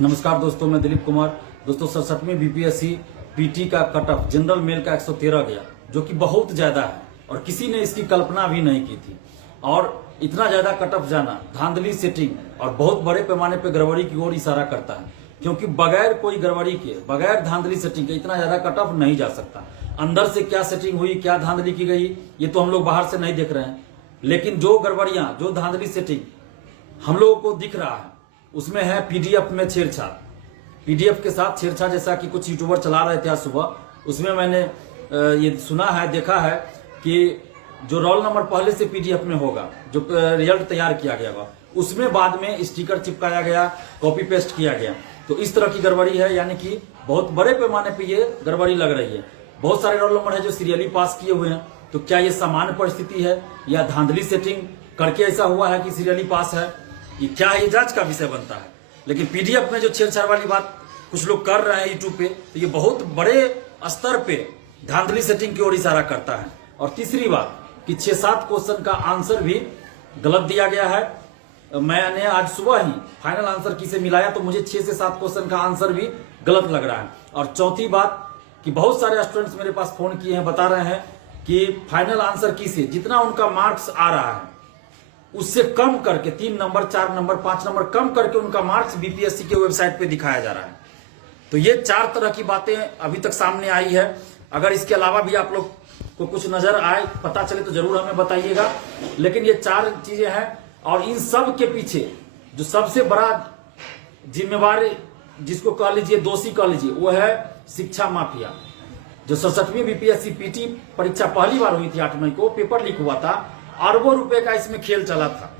नमस्कार दोस्तों, मैं दिलीप कुमार। दोस्तों 67वीं बीपीएससी पीटी का कट ऑफ जनरल मेल का 113 गया, जो कि बहुत ज्यादा है और किसी ने इसकी कल्पना भी नहीं की थी। और इतना ज्यादा कट ऑफ जाना धांधली सेटिंग और बहुत बड़े पैमाने पर गड़बड़ी की ओर इशारा करता है, क्योंकि बगैर कोई गड़बड़ी के, बगैर धांधली सेटिंग के इतना ज्यादा कट ऑफ नहीं जा सकता। अंदर से क्या सेटिंग हुई, क्या धांधली की गई, ये तो हम लोग बाहर से नहीं देख रहे हैं, लेकिन जो गड़बड़ियां, जो धांधली सेटिंग हम लोगों को दिख रहा है उसमें है पीडीएफ में छेड़छाड़। पीडीएफ के साथ छेड़छाड़, जैसा कि कुछ यूट्यूबर चला रहे थे आज सुबह, उसमें मैंने ये सुना है, देखा है कि जो रोल नंबर पहले से पीडीएफ में होगा, जो रिजल्ट तैयार किया गया होगा, उसमें बाद में स्टिकर चिपकाया गया, कॉपी पेस्ट किया गया। तो इस तरह की गड़बड़ी है, यानी कि बहुत बड़े पैमाने पर ये गड़बड़ी लग रही है। बहुत सारे रोल नंबर है जो सीरियली पास किए हुए हैं। तो क्या ये सामान्य परिस्थिति है या धांधली सेटिंग करके ऐसा हुआ है कि सीरियली पास है, ये क्या है, ये जांच का विषय बनता है। लेकिन पीडीएफ में जो छेड़छाड़ वाली बात कुछ लोग कर रहे हैं यूट्यूब पे, तो ये बहुत बड़े स्तर पे धांधली सेटिंग की ओर इशारा करता है। और तीसरी बात कि 6-7 क्वेश्चन का आंसर भी गलत दिया गया है। मैंने आज सुबह ही फाइनल आंसर की से मिलाया तो मुझे 6 से 7 क्वेश्चन का आंसर भी गलत लग रहा है। और चौथी बात कि बहुत सारे स्टूडेंट्स मेरे पास फोन किए हैं, बता रहे हैं कि फाइनल आंसर की से जितना उनका मार्क्स आ रहा है उससे कम करके 3 नंबर, 4 नंबर, 5 नंबर कम करके उनका मार्क्स बीपीएससी के वेबसाइट पे दिखाया जा रहा है। तो ये 4 तरह की बातें अभी तक सामने आई है। अगर इसके अलावा भी आप लोग को कुछ नजर आए, पता चले तो जरूर हमें बताइएगा। लेकिन ये 4 चीजें हैं और इन सब के पीछे जो सबसे बड़ा जिम्मेवार, जिसको कह लीजिए दोषी कह लीजिए, वो है शिक्षा माफिया। जो 67वीं बीपीएससी पीटी परीक्षा पहली बार हुई थी 8 मई को, पेपर लीक हुआ था, अरबों रुपए का इसमें खेल चला था।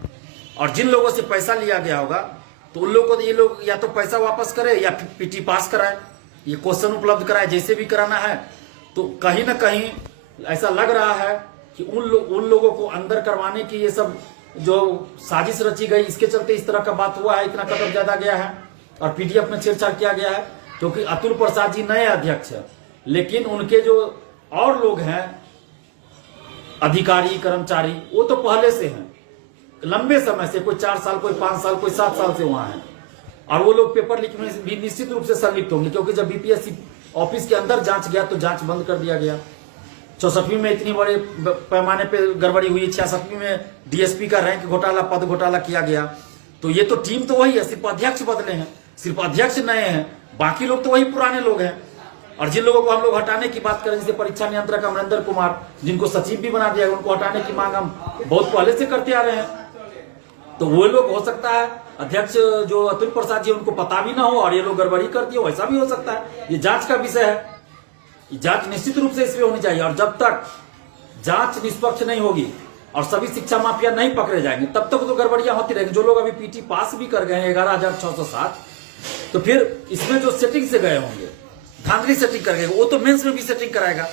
और जिन लोगों से पैसा लिया गया होगा तो उन लोगों को ये लोग या तो पैसा वापस करे या फिर पीटी पास कराए, ये क्वेश्चन उपलब्ध कराए, जैसे भी कराना है। तो कहीं ना कहीं ऐसा लग रहा है कि उन लोगों को अंदर करवाने की ये सब जो साजिश रची गई, इसके चलते इस तरह का बात हुआ है, इतना कदम ज्यादा गया है और पीडीएफ में छेड़छाड़ किया गया है। क्योंकि अतुल प्रसाद जी नए अध्यक्ष है, लेकिन उनके जो और लोग हैं अधिकारी, कर्मचारी, वो तो पहले से हैं, लंबे समय से, कोई 4 साल, कोई 5 साल, कोई 7 साल से वहां है। और वो लोग पेपर लीक में भी निश्चित रूप से संलिप्त होंगे, क्योंकि जब बीपीएससी ऑफिस के अंदर जांच गया तो जांच बंद कर दिया गया। 64वीं में इतनी बड़े पैमाने पे गड़बड़ी हुई, 66वीं में डीएसपी का रैंक घोटाला, पद घोटाला किया गया। तो ये तो टीम तो वही है, सिर्फ अध्यक्ष बदले हैं, सिर्फ अध्यक्ष नए हैं, बाकी लोग तो वही पुराने लोग हैं। और जिन लोगों को हम लोग हटाने की बात करें, जैसे परीक्षा नियंत्रक अमरिंदर कुमार, जिनको सचिव भी बना दिया, उनको हटाने की मांग हम बहुत पहले से करते आ रहे हैं। तो वो लोग, हो सकता है अध्यक्ष जो अतुल प्रसाद जी, उनको पता भी ना हो और ये लोग गड़बड़ी कर दिए, वैसा भी हो सकता है। ये जांच का विषय है, ये जांच निश्चित रूप से इसमें होनी चाहिए। और जब तक जांच निष्पक्ष नहीं होगी और सभी शिक्षा माफिया नहीं पकड़े जाएंगे, तब तक तो गड़बड़ियां होती रहेंगी। जो लोग अभी पीटी पास भी कर गए हैं 11,607, तो फिर इसमें जो सेटिंग से गए होंगे, धांधली सेटिंग करेगा, वो तो मेंस में भी सेटिंग कराएगा।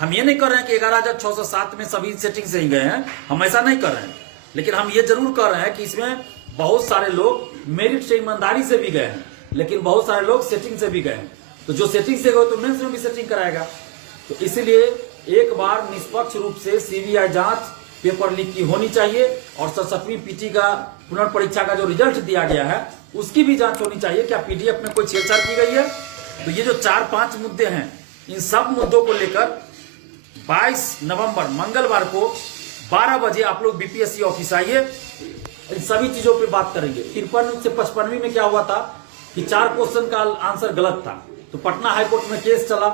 हम ये नहीं कर रहे हैं कि 11,607 में सभी सेटिंग से ही गए हैं, हम ऐसा नहीं कर रहे हैं। लेकिन हम ये जरूर कर रहे हैं कि इसमें बहुत सारे लोग मेरिट से, ईमानदारी से भी गए हैं, लेकिन बहुत सारे लोग सेटिंग से भी गए हैं। तो जो सेटिंग से गए तो मेंस में भी सेटिंग कराएगा। तो इसलिए एक बार निष्पक्ष रूप से सीबीआई जांच पेपर लीक की होनी चाहिए और 67वीं पीटी का पुनर्परीक्षा का जो रिजल्ट दिया गया है उसकी भी जांच होनी चाहिए। क्या पीडीएफ में कोई छेड़छाड़ की गई है? तो ये जो 4-5 मुद्दे हैं, इन सब मुद्दों को लेकर 22 नवंबर मंगलवार को 12 बजे आप लोग बीपीएससी ऑफिस आइए, इन सभी चीजों पे बात करेंगे। 53 से 55वीं में क्या हुआ था कि 4 क्वेश्चन का आंसर गलत था, तो पटना हाईकोर्ट में केस चला,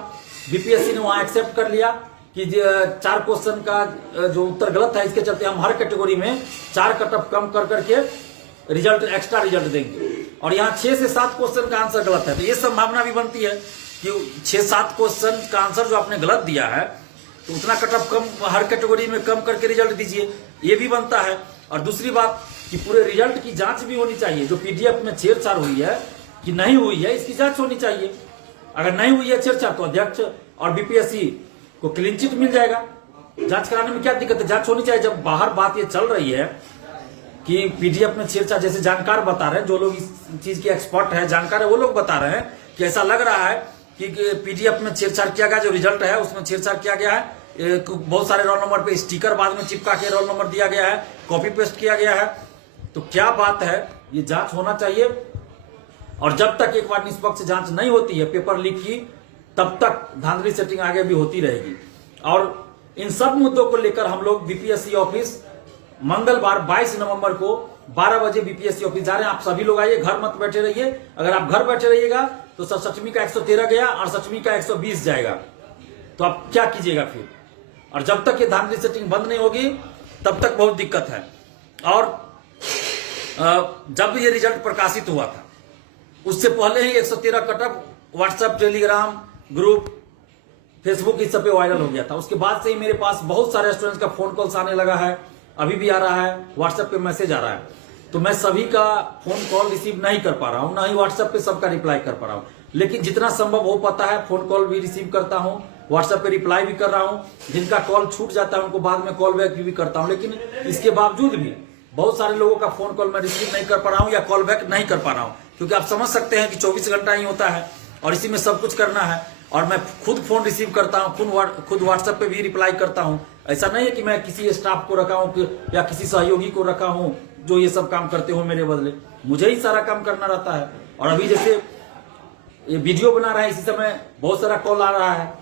बीपीएससी ने वहां एक्सेप्ट कर लिया कि 4 क्वेश्चन का जो उत्तर गलत था, इसके चलते हम हर कैटेगरी में 4 कट ऑफ कम कर करके रिजल्ट, एक्स्ट्रा रिजल्ट देंगे। और यहाँ 6 से 7 क्वेश्चन का आंसर गलत है, तो ये संभावना भी बनती है कि 6-7 क्वेश्चन का आंसर जो आपने गलत दिया है, तो उतना कट ऑफ कम हर कैटेगरी में कम करके रिजल्ट दीजिए, ये भी बनता है। और दूसरी बात कि पूरे रिजल्ट की जांच भी होनी चाहिए। जो पीडीएफ में छेड़छाड़ हुई है कि नहीं हुई है, इसकी जांच होनी चाहिए। अगर नहीं हुई है छेड़छाड़ तो अध्यक्ष और बीपीएससी को क्लीन चिट मिल जाएगा। जांच कराने में क्या दिक्कत है? जांच होनी चाहिए। जब बाहर बात ये चल रही है कि पीडीएफ में छेड़छाड़, जैसे जानकार बता रहे हैं, जो लोग इस चीज के एक्सपर्ट है, जानकार है, वो लोग बता रहे हैं कि ऐसा लग रहा है कि पीडीएफ में छेड़छाड़ किया गया, जो रिजल्ट है उसमें छेड़छाड़ किया गया है। बहुत सारे रोल नंबर पे स्टिकर बाद में चिपका के रोल नंबर दिया गया है, कॉपी पेस्ट किया गया है। तो क्या बात है, ये जांच होना चाहिए। और जब तक एक बार निष्पक्ष जांच नहीं होती है पेपर लीक की, तब तक धांधली सेटिंग आगे भी होती रहेगी। और इन सब मुद्दों को लेकर हम लोग बीपीएससी ऑफिस मंगलवार 22 नवंबर को 12 बजे बीपीएससी ऑफिस जा रहे हैं। आप सभी लोग आइए, घर मत बैठे रहिए। अगर आप घर बैठे रहिएगा तो 67वीं का 113 गया और 67वीं का 120 जाएगा, तो आप क्या कीजिएगा फिर। और जब तक ये धांधली सेटिंग बंद नहीं होगी तब तक बहुत दिक्कत है। और जब ये रिजल्ट प्रकाशित हुआ था उससे पहले ही 113 कटअप व्हाट्सएप, टेलीग्राम ग्रुप, फेसबुक इस सब पे वायरल हो गया था। उसके बाद से ही मेरे पास बहुत सारे स्टूडेंट्स का फोन कॉल्स आने लगा है, अभी भी आ रहा है, व्हाट्सएप पे मैसेज आ रहा है। तो मैं सभी का फोन कॉल रिसीव नहीं कर पा रहा हूं, ना ही व्हाट्सएप पे सबका रिप्लाई कर पा रहा हूं, लेकिन जितना संभव हो पाता है फोन कॉल भी रिसीव करता हूं, व्हाट्सएप पे रिप्लाई भी कर रहा हूं। जिनका कॉल छूट जाता है उनको बाद में कॉल बैक भी करता हूं। लेकिन इसके बावजूद भी बहुत सारे लोगों का फोन कॉल मैं रिसीव नहीं कर पा रहा हूं या कॉल बैक नहीं कर पा रहा हूं, क्योंकि आप समझ सकते हैं कि 24 घंटा ही होता है और इसी में सब कुछ करना है। और मैं खुद फोन रिसीव करता हूं, खुद व्हाट्सएप पे भी रिप्लाई करता हूं। ऐसा नहीं है कि मैं किसी स्टाफ को रखा हूं या किसी सहयोगी को रखा हूं जो ये सब काम करते हो मेरे बदले, मुझे ही सारा काम करना रहता है। और अभी जैसे ये वीडियो बना रहे हैं, इसी समय बहुत सारा कॉल आ रहा है,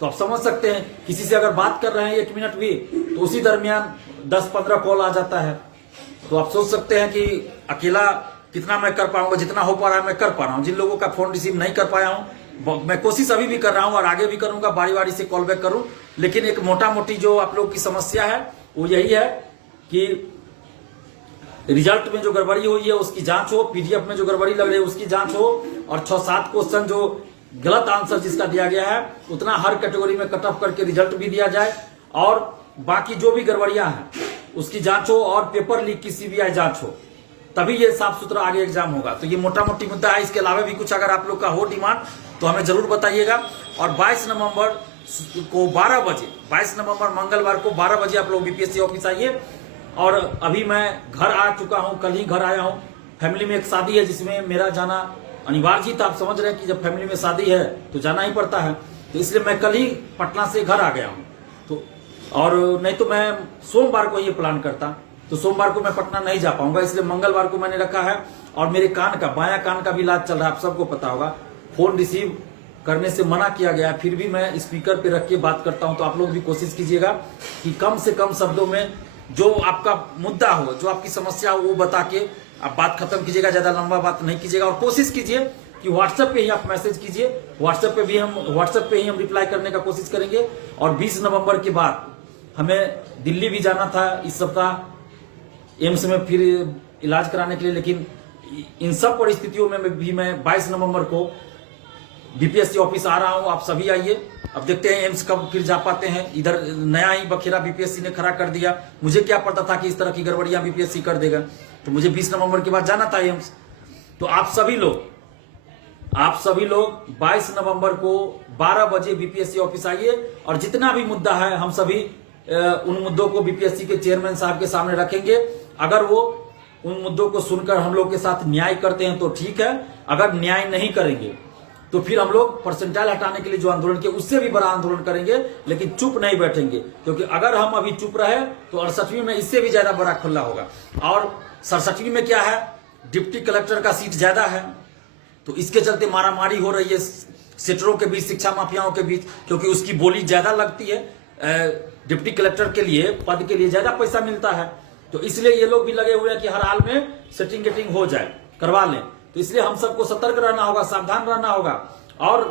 तो आप समझ सकते हैं किसी से अगर बात कर रहे हैं 1 मिनट भी तो उसी दरमियान 10-15 कॉल आ जाता है। तो आप सोच सकते हैं कि अकेला कितना मैं कर पाऊंगा। जितना हो पा रहा है मैं कर पा रहा हूं। जिन लोगों का फोन रिसीव नहीं कर पाया हूं मैं कोशिश अभी भी कर रहा हूं और आगे भी करूंगा, बारी बारी से कॉल बैक करूं। लेकिन एक मोटा मोटी जो आप लोग की समस्या है वो यही है कि रिजल्ट में जो गड़बड़ी हुई है उसकी जांच हो, पीडीएफ में जो गड़बड़ी लग रही है उसकी जांच हो, और 6-7 क्वेश्चन जो गलत आंसर जिसका दिया गया है उतना हर कैटेगरी में कट ऑफ करके रिजल्ट भी दिया जाए, और बाकी जो भी गड़बड़ियां हैं उसकी जांच हो, और पेपर लीक की सीबीआई जांच हो, तभी ये साफ सुथरा आगे एग्जाम होगा। तो ये मोटा मोटी मुद्दा है। इसके अलावा भी कुछ अगर आप लोग का हो डिमांड तो हमें जरूर बताइएगा। और 22 नवंबर को 12 बजे, 22 नवंबर मंगलवार को 12 बजे आप लोग बीपीएससी ऑफिस आइए। और अभी मैं घर आ चुका हूं, कल ही घर आया हूं। फैमिली में एक शादी है जिसमें मेरा जाना अनिवार्य था। आप समझ रहे हैं कि जब फैमिली में शादी है तो जाना ही पड़ता है, तो इसलिए मैं कल ही पटना से घर आ गया हूं। तो और नहीं तो मैं सोमवार को ये प्लान करता, तो सोमवार को मैं पटना नहीं जा पाऊंगा, इसलिए मंगलवार को मैंने रखा है। और मेरे कान का, बायां कान का भी इलाज चल रहा है, आप सबको पता होगा। फोन रिसीव करने से मना किया गया है, फिर भी मैं स्पीकर पे रख के बात करता हूं। तो आप लोग भी कोशिश कीजिएगा कि कम से कम शब्दों में जो आपका मुद्दा हो, जो आपकी समस्या हो, वो बता के आप बात खत्म कीजिएगा। ज्यादा लंबा बात नहीं कीजिएगा। और कोशिश कीजिए कि व्हाट्सएप पे ही आप मैसेज कीजिए, व्हाट्सएप पे ही हम रिप्लाई करने का कोशिश करेंगे। और 20 नवंबर के बाद हमें दिल्ली भी जाना था इस सप्ताह एम्स में फिर इलाज कराने के लिए, लेकिन इन सब परिस्थितियों में भी मैं 22 नवंबर को बीपीएससी ऑफिस आ रहा हूं। आप सभी आइए। अब देखते हैं एम्स कब फिर जा पाते हैं। इधर नया ही बखेरा बीपीएससी ने खड़ा कर दिया। मुझे क्या पता था कि इस तरह की गड़बड़ियां बीपीएससी कर देगा। तो मुझे 20 नवंबर के बाद जाना था एम्स। तो आप सभी लोग 22 नवंबर को 12 बजे बीपीएससी ऑफिस आइए। और जितना भी मुद्दा है हम सभी उन मुद्दों को बीपीएससी के चेयरमैन साहब के सामने रखेंगे। अगर वो उन मुद्दों को सुनकर हम लोग के साथ न्याय करते हैं तो ठीक है, अगर न्याय नहीं करेंगे तो फिर हम लोग परसेंटाइल हटाने के लिए जो आंदोलन किया उससे भी बड़ा आंदोलन करेंगे। लेकिन चुप नहीं बैठेंगे, क्योंकि अगर हम अभी चुप रहे तो 68वीं में इससे भी ज्यादा बड़ा खुला होगा। और 67वीं में क्या है, डिप्टी कलेक्टर का सीट ज्यादा है, तो इसके चलते मारामारी हो रही है सेक्टरों के बीच, शिक्षा माफियाओं के बीच, क्योंकि उसकी बोली ज्यादा लगती है। डिप्टी कलेक्टर के लिए, पद के लिए ज्यादा पैसा मिलता है, तो इसलिए ये लोग भी लगे हुए हैं कि हर हाल में सेटिंग गेटिंग हो जाए, करवा लें। तो इसलिए हम सबको सतर्क रहना होगा, सावधान रहना होगा, और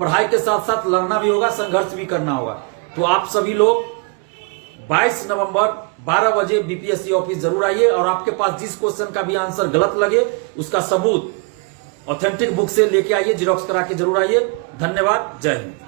पढ़ाई के साथ साथ लड़ना भी होगा, संघर्ष भी करना होगा। तो आप सभी लोग 22 नवंबर 12 बजे बीपीएससी ऑफिस जरूर आइए। और आपके पास जिस क्वेश्चन का भी आंसर गलत लगे उसका सबूत ऑथेंटिक बुक से लेके आइए, जेरॉक्स करा के जरूर आइए। धन्यवाद। जय हिंद।